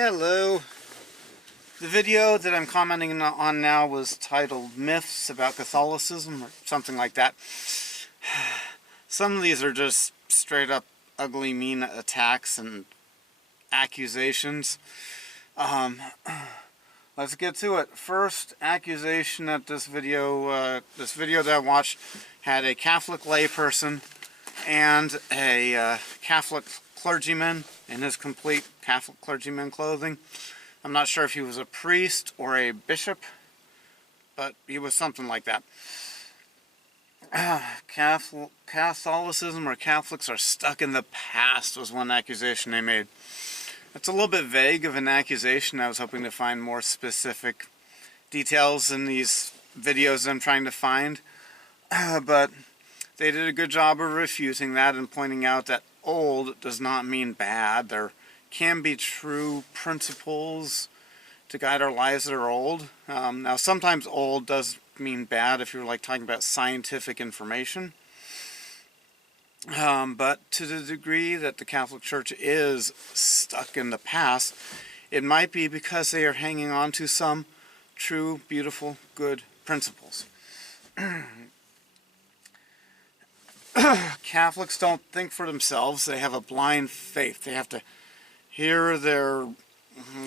Hello. The video that I'm commenting on now was titled Myths About Catholicism or something like that. Some of these are just straight up ugly, mean attacks and accusations. Let's get to it. First accusation that this video that I watched had a Catholic layperson and a Catholic clergyman in his complete Catholic clergyman clothing. I'm not sure if he was a priest or a bishop, but he was something like that. Catholicism or Catholics are stuck in the past was one accusation they made. It's a little bit vague of an accusation. I was hoping to find more specific details in these videos I'm trying to find, but they did a good job of refuting that and pointing out that old does not mean bad. There can be true principles to guide our lives that are old. Now sometimes old does mean bad if you're like talking about scientific information. But to the degree that the Catholic Church is stuck in the past, it might be because they are hanging on to some true, beautiful, good principles. Catholics don't think for themselves. They have a blind faith. They have to hear their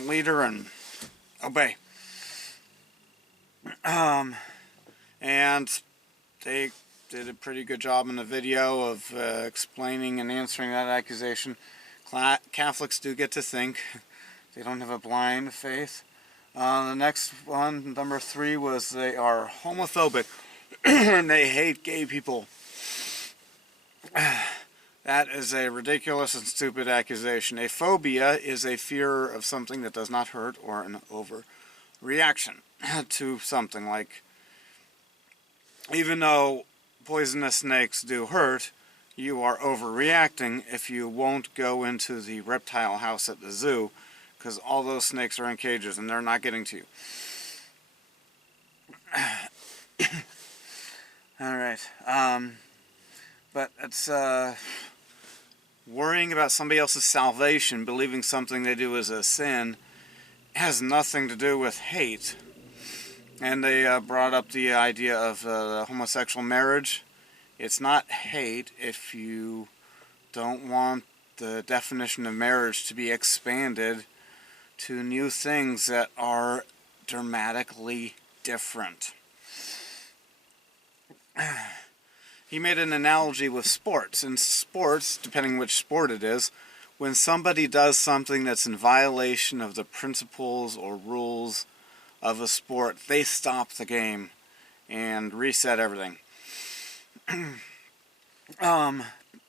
leader and obey. And they did a pretty good job in the video of explaining and answering that accusation. Catholics do get to think. They don't have a blind faith. The next one, number 3, was they are homophobic and they hate gay people. That is a ridiculous and stupid accusation. A phobia is a fear of something that does not hurt or an overreaction to something. Like, even though poisonous snakes do hurt, you are overreacting if you won't go into the reptile house at the zoo, because all those snakes are in cages and they're not getting to you. Alright, but it's worrying about somebody else's salvation, believing something they do is a sin, has nothing to do with hate. And they brought up the idea of homosexual marriage. It's not hate if you don't want the definition of marriage to be expanded to new things that are dramatically different. He made an analogy with sports. In sports, depending which sport it is, when somebody does something that's in violation of the principles or rules of a sport, they stop the game and reset everything.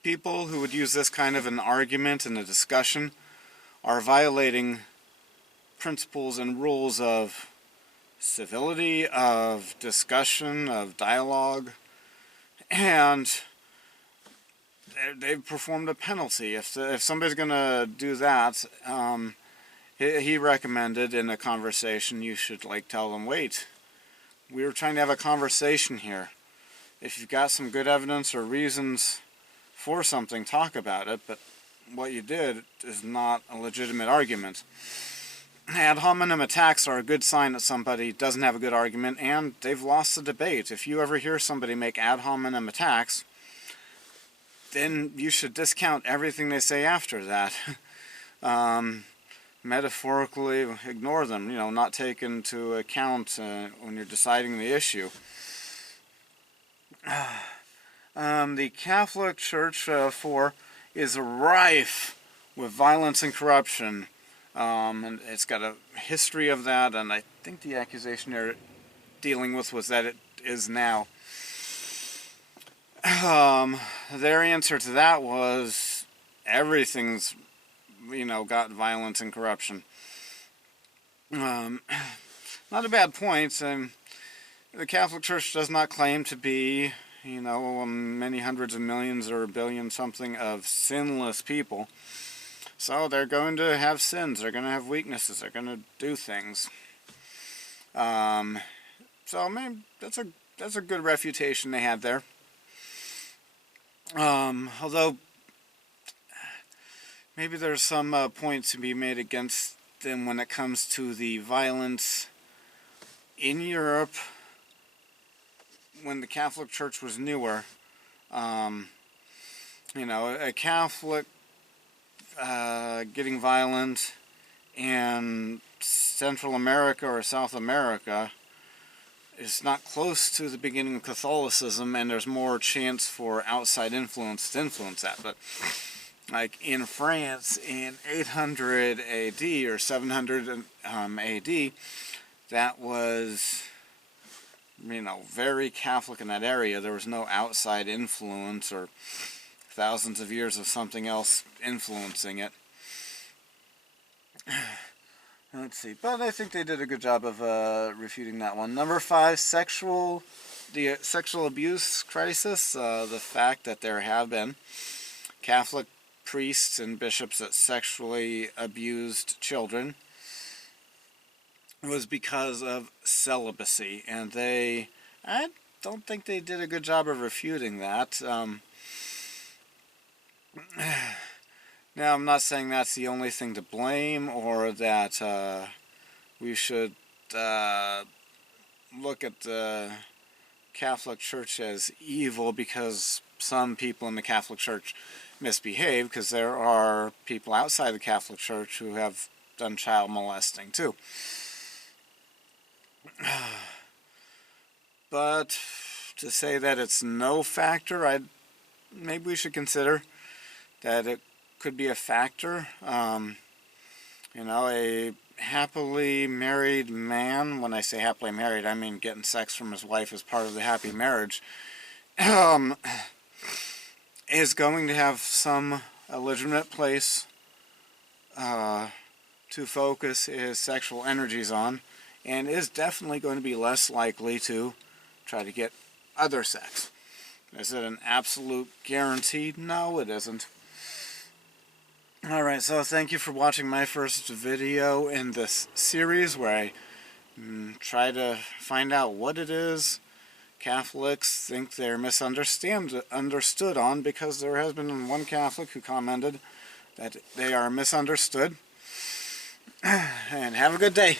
People who would use this kind of an argument in a discussion are violating principles and rules of civility, of discussion, of dialogue, and they've performed a penalty. If somebody's going to do that, he recommended in a conversation you should tell them, wait, we were trying to have a conversation here. If you've got some good evidence or reasons for something, talk about it, but what you did is not a legitimate argument. Ad hominem attacks are a good sign that somebody doesn't have a good argument and they've lost the debate. If you ever hear somebody make ad hominem attacks, then you should discount everything they say after that. Metaphorically ignore them, not take into account when you're deciding the issue. The Catholic Church is rife with violence and corruption. And it's got a history of that, and I think the accusation they're dealing with was that it is now. Their answer to that was everything's, got violence and corruption. Not a bad point. The Catholic Church does not claim to be, many hundreds of millions or a billion something of sinless people. So they're going to have sins, they're going to have weaknesses, they're going to do things. So maybe that's a good refutation they had there. Although maybe there's some points to be made against then when it comes to the violence in Europe, when the Catholic Church was newer, you know, a Catholic getting violent in Central America or South America is not close to the beginning of Catholicism, and there's more chance for outside influence to influence that. But like in France in 800 AD or 700 AD, that was, you know, very Catholic in that area. There was no outside influence or thousands of years of something else influencing it. Let's see, but I think they did a good job of refuting that one. Number 5, the sexual abuse crisis. The fact that there have been Catholic priests and bishops that sexually abused children was because of celibacy, and I don't think they did a good job of refuting that. Now, I'm not saying that's the only thing to blame, or that we should look at the Catholic Church as evil because some people in the Catholic Church misbehave, because there are people outside the Catholic Church who have done child molesting too. But to say that it's no factor, maybe we should consider that it could be a factor. You know, a happily married man, when I say happily married, I mean getting sex from his wife as part of the happy marriage, is going to have a legitimate place to focus his sexual energies on, and is definitely going to be less likely to try to get other sex. Is it an absolute guarantee? No, it isn't. Alright, so thank you for watching my first video in this series where I try to find out what it is Catholics think they're understood on, because there has been one Catholic who commented that they are misunderstood. And have a good day.